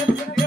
Thank you.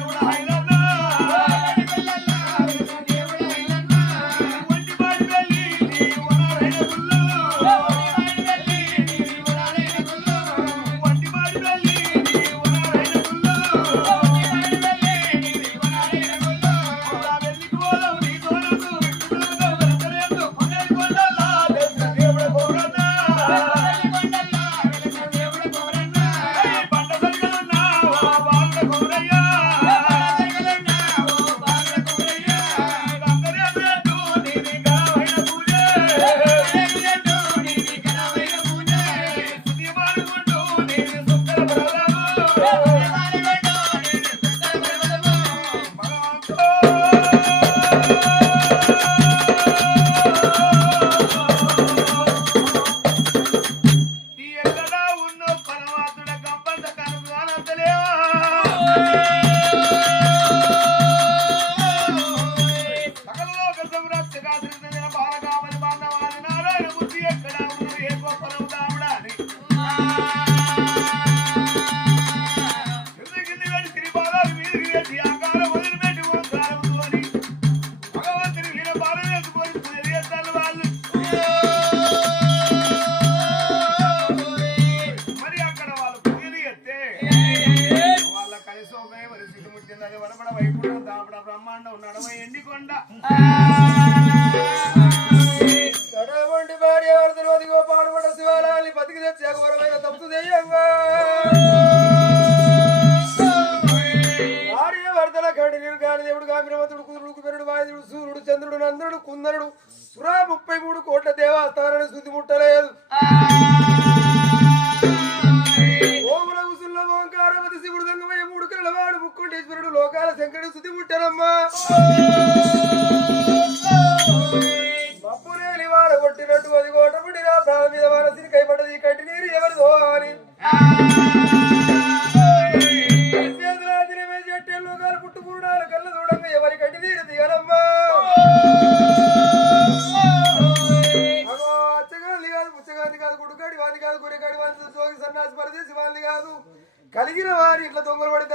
చంద్రకాంతుడు కుదురుడు కుబేరుడు వాయుడు సూర్యుడు చంద్రుడు నందుడు కుందరుడు సురా ముప్పై మూడు కోట్ల దేవస్థానాన్ని శుద్ధి ముట్టలేదు. మూడు లోకాల శంకరుడు శుద్ధి ముట్టనమ్మా కొట్టినట్టు అది కోటపుడి నా ప్రాణ మీద కైపడ్డది కట్టి నీరు ఎవరిదో కటినీరు దిగలమ్మా అచ్చగాని కాదు పుచ్చగాని కాదు కాదు గురికాడి వాని జోగి సన్నాసి పరిదేశి కాదు. కలిగిన వారి ఇట్లా దొంగలు పడితే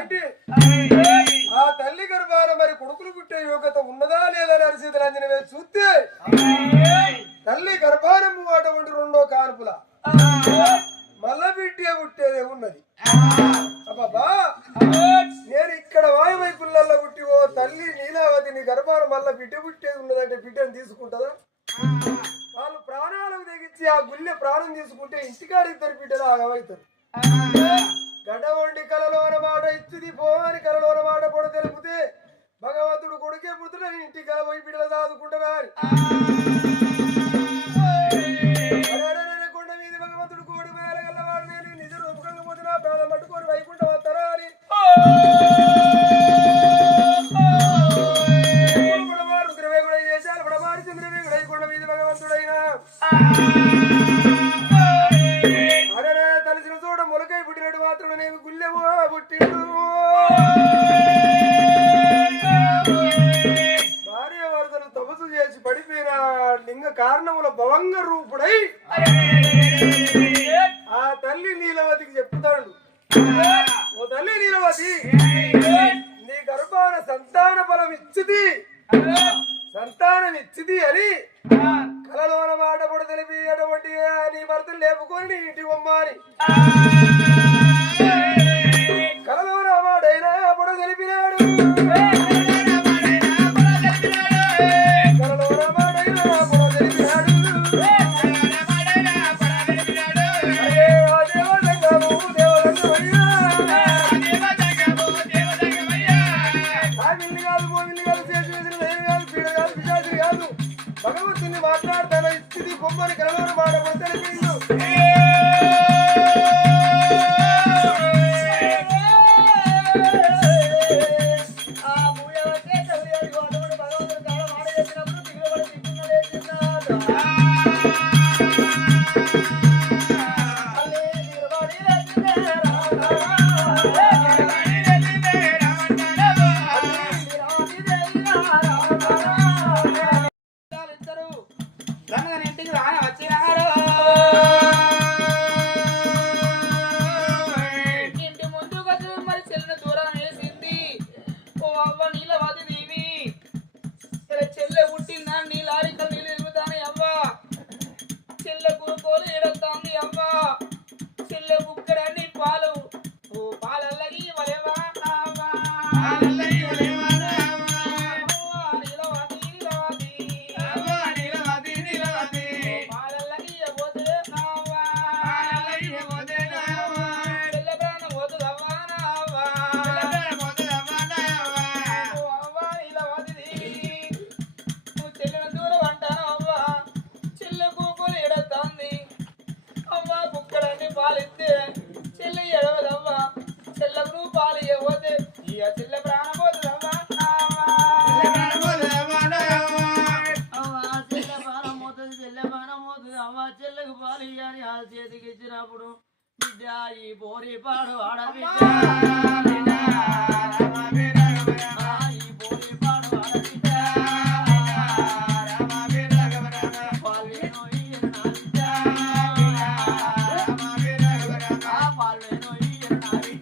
I did. తల్లి నీలవతికి చెప్తాడు. ఓ తల్లి నీలవతి నీ గర్భాన సంతాన బలం ఇచ్చిది. సంతానం ఇచ్చిది అని కలలోన మాట కూడా తెలిపి అటువంటి నీ భర్తను లేపుకొని నీ ఇంటి బొమ్మని కలలోన మాట అయినా కూడా తెలిపినాడు. భగవంతుని మాట్లాడతాను. ఇచ్చింది బొమ్మని కలలో మాడబడితే Bye.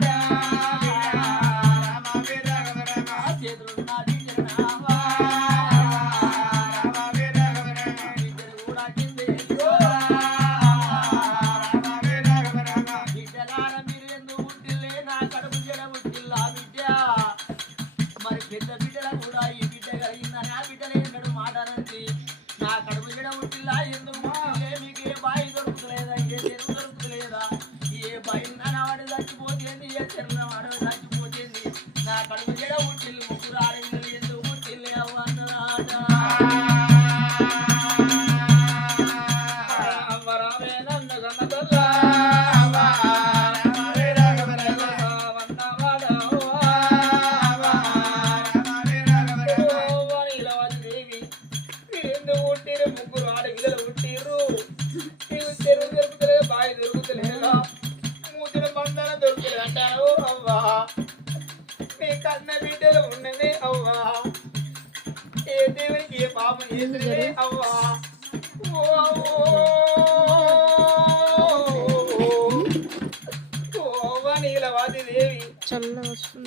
చల్లవాది దేవి.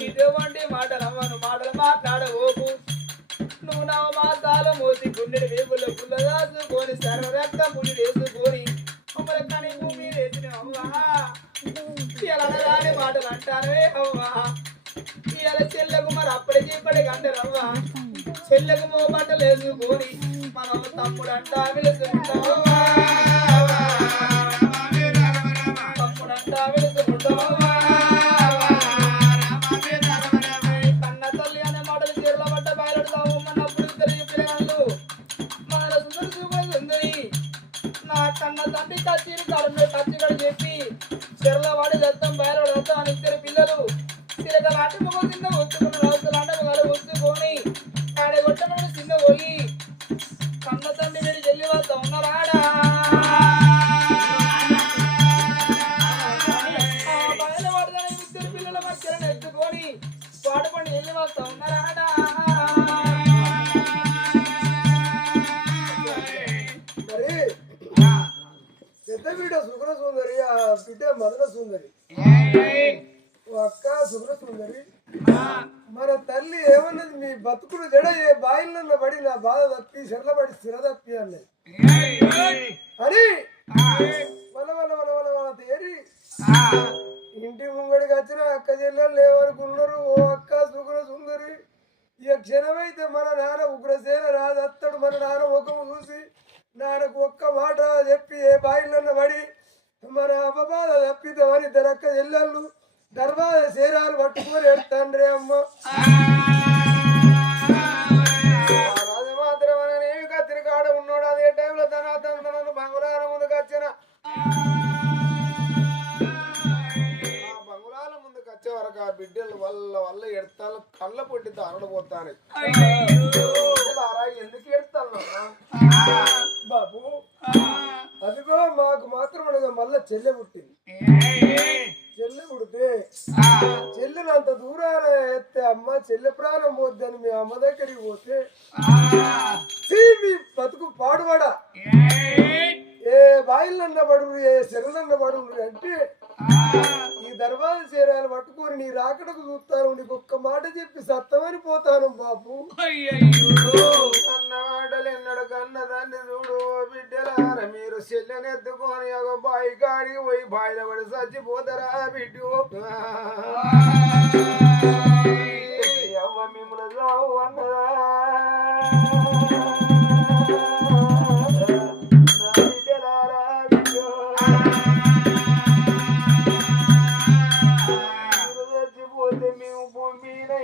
ఇటువంటి మాటలు అమ్మను మాటలు మాట్లాడబోకు. నువ్వు నా మాసాల మోసి గుండెని వేపుల పుల్లదాసుకొని సర్వరక్త పులి వేసుకొని మమ్మల్ని కని భూమి వేసిన అవ్వా ఎలాగానే మాటలు అంటారే అవ్వా ఇవాళ చెల్లెకు మరి అప్పటికి ఇప్పటికి అంటారు అవ్వా చెల్లెకు మో బట్టలు వేసుకొని మనం తమ్ముడు అంటా పిలుచుకుంటావా na da picadeira మన తల్లి ఏమన్నది మీ బతుకుడు జడ ఏ బాయిల్లో పడి నా బాధ తప్పి చెర్ల పడి స్థిర అన్నది. అని వల ఇంటి ముంగడికి వచ్చిన అక్క చెల్లెలు ఎవరికి ఉన్నారు ఓ అక్క సుగుణ సుందరి ఈ క్షణమైతే మన నాన్న ఉగ్రసేన అత్తడు మన నాన్న ముఖము చూసి నాన్నకు ఒక్క మాట చెప్పి ఏ బాయిల్లో పడి మన అమ్మ బాధ తప్పిద్దామని ఇద్దరు అక్క చెల్లెళ్ళు దర్వాజ శరీరాలు పట్టుకొని ఎడతాండ్రే అమ్మ. రాజమాత్రమనేమి కత్తిరికాడ ఉన్నాడు. అదే టైంలో తన అతను తనను బంగుళాల ముందుకు వచ్చిన. ఆ బంగుళాల ముందుకు వచ్చే వరకు ఆ బిడ్డలు వల్ల వల్ల ఎడతాను కళ్ళ పొట్టి తారడబోతాను చెల్లె ప్రాణం పోద్దని మీ అమ్మ దగ్గరికి పోతే మీ బతుకు పాడుబడా? ఏ బాయిలన్న పడు ఏ శరలన్న పడు అంటే ఈ దర్వాజ చీరాలు పట్టుకొని నీ రాకడకు చూస్తాను నీకు ఒక్క మాట చెప్పి సత్తమని పోతాను బాపు. అన్నవాడలు ఎన్నడు కన్న దాన్ని చూడు బిడ్డల మీరు చెల్లెని ఎత్తుకొని ఒక బాయి కాడికి పోయి బాయిల పడి సచ్చిపోతారా బిడ్డు? అమ్మ మిమ్మల్ని చావు అన్నదా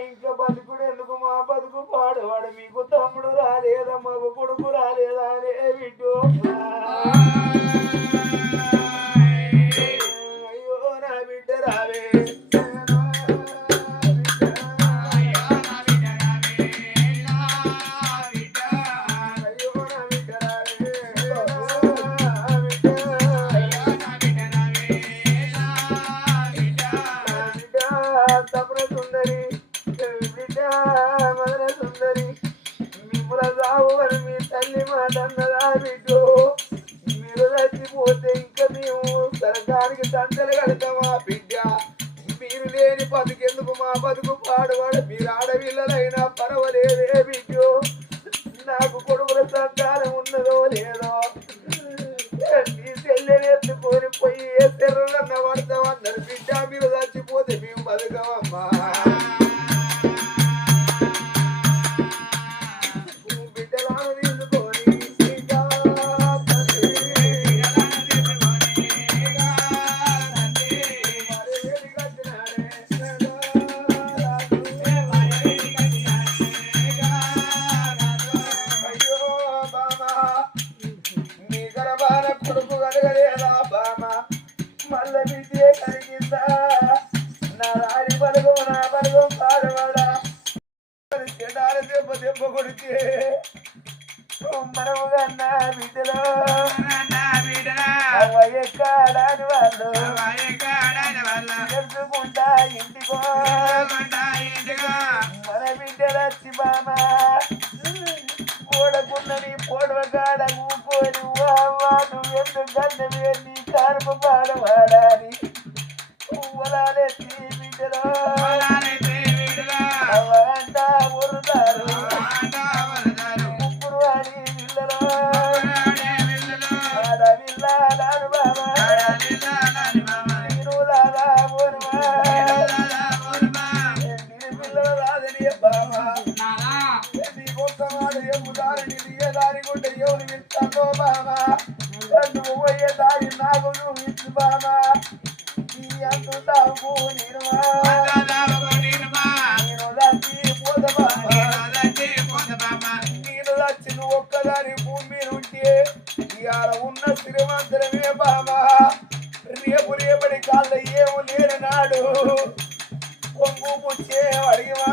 ఇంకా బతుకుడు మా బతుకు పాడవాడు మీకు తమ్ముడు రాలేదమ్మ కొడుకు రాలేదా? రే విడ్డు ఆడపిల్లలైనా పర్వాలేదే బిడ్డు. నాకు కొడుకుల సంతానం ఉన్నదో లేదో. నీ చెల్లెలు ఎత్తుకొని పోయి తెర్రన్న పడతావన్నారు तेरा వాళ్ళ ఏమో లేని నాడు కొంగు ముచ్చే అడిగివా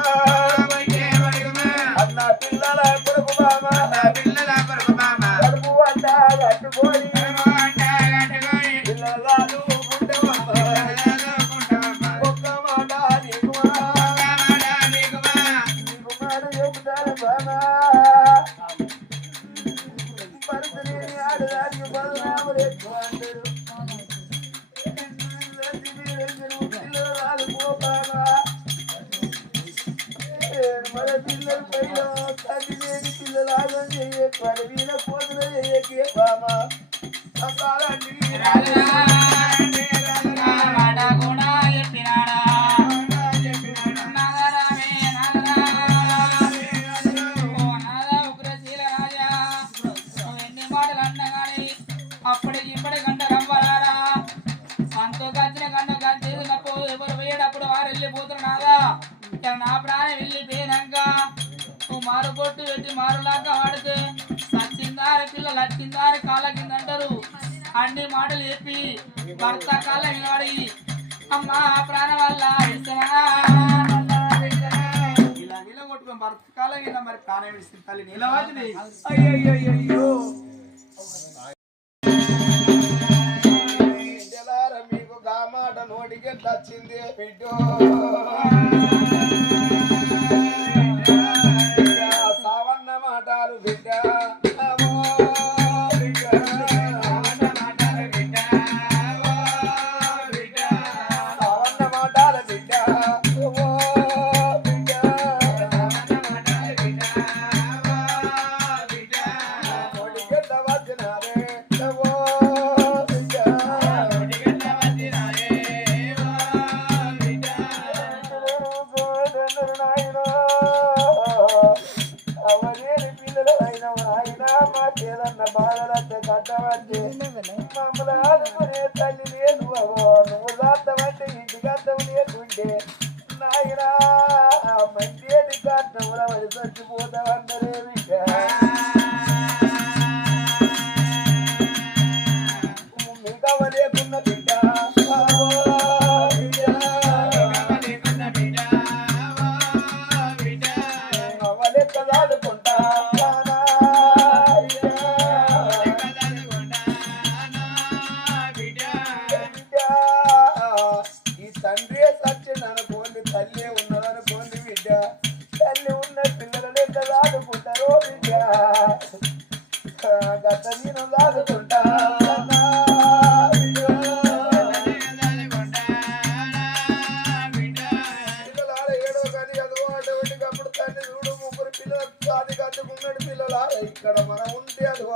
తల్లి లేని పిల్లలాగం సాగినోడి వల్ల ఇలా నిలగొట్టుకుని బ్రతకాలం ఇలా మరి ప్రాణం విడిస్తుంది తల్లి నిలవాజుని అయ్యో మీకు గా మాట నోటికి వచ్చింది బిడ్డో పిల్లలార ఇక్కడ మనం ఉంటే అదిగో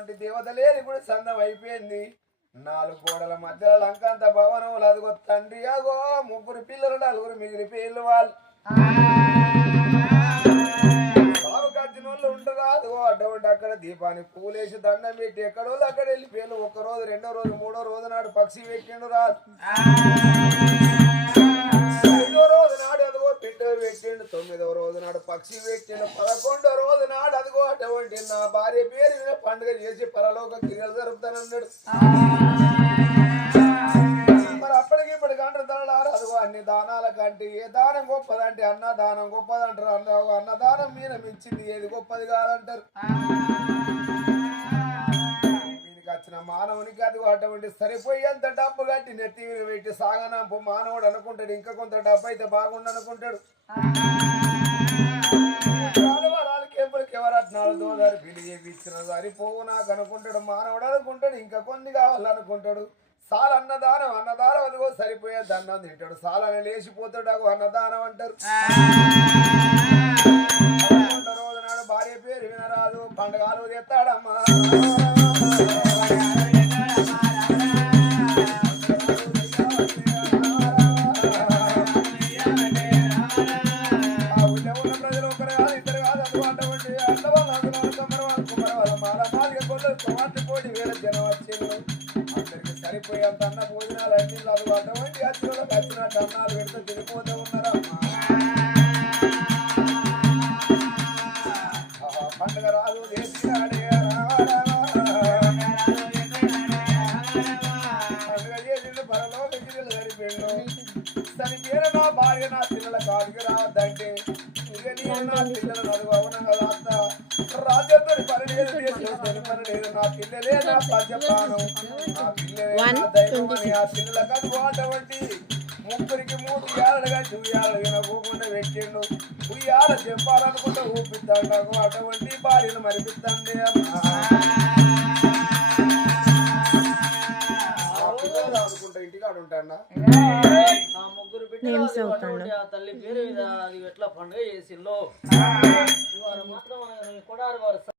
ఉన్నటువంటి దేవతలేని దేవత లేని కూడా సన్నం అయిపోయింది. నాలుగు గోడల మధ్యలో లంకంత భవనములు అదిగో తండ్రి అగో ముగ్గురు పిల్లలు నలుగురు మిగిలిపోయిల్లు వాళ్ళు. వాళ్ళు ఉండరా అదిగో అడ్డవంటి అక్కడ దీపాన్ని పూలేసి దండం పెట్టి ఎక్కడో అక్కడ వెళ్ళిపోయారు ఒక రోజు రెండో రోజు మూడో రోజు నాడు పక్షి పెట్టిండు రాదు ఐదో రోజు నాడు అదిగో పిట్ట పెట్టిండు తొమ్మిదవ రోజు నాడు పక్షి పెట్టిండు పదకొండో రోజు నాడు అదిగో అటువంటి నా భార్య పేరు పండుగ చేసి పరలోక క్రియలు జరుపుతానన్నాడు. మరి అప్పటికి ఇప్పటికి అంటారు దళారు అదిగో అన్ని దానాల కంటే ఏ దానం గొప్పదంటే అన్నదానం గొప్పదంటారు. అన్న అన్నదానం మీద మించింది ఏది గొప్పది కాదంటారు. వచ్చిన మానవునికి అది అటువంటి సరిపోయేంత డబ్బు కట్టి నెత్తి పెట్టి సాగనంపు మానవుడు అనుకుంటాడు ఇంకా కొంత డబ్బు అయితే బాగుండు అనుకుంటాడు. ఎవరట్నాలు దోదారు చేపించిన సరిపోవు నాకు అనుకుంటాడు మానవుడు అనుకుంటాడు ఇంకా కొన్ని కావాలనుకుంటాడు. సాల్ అన్నదానం అన్నదానం అదిగో సరిపోయే దండం తింటాడు. సాల్ అని లేచిపోతాడు అగో అన్నదానం అంటారు. రోజు నాడు భార్య పేరు వినరాదు పండగలు తెస్తాడమ్మా సరిపోయిండు సరిపోయిన నా భార్య నా పిల్లల కాడికి రావద్దంటే ఇక నేను నా పిల్లలు నలుగు అవునా కదా అత్త రాజ్యంతో పని లేదు దేశంతో పని లేదు నా పిల్లలే నా పంచప్రాణం నా పిల్లలే నా దైవం అని ఆ పిల్లలకు అది అటువంటి ముగ్గురికి మూడు ఏళ్ళగా కట్టి వినకోకుండా పెట్టిండు ఉయ్యాల చెప్పాలనుకుంటే ఊపిస్తాడు నాకు అటువంటి భార్యను మరిపిస్తాండి ఇంటికాడు ఉంటాడా ఆ ముగ్గురు బిడ్డ నేమ్స్ అవుతాడు ఆ తల్లి పేరు మీద అది ఎట్లా పండుగ చేసిందో? ఇవాళ మాత్రం కొడారి వారు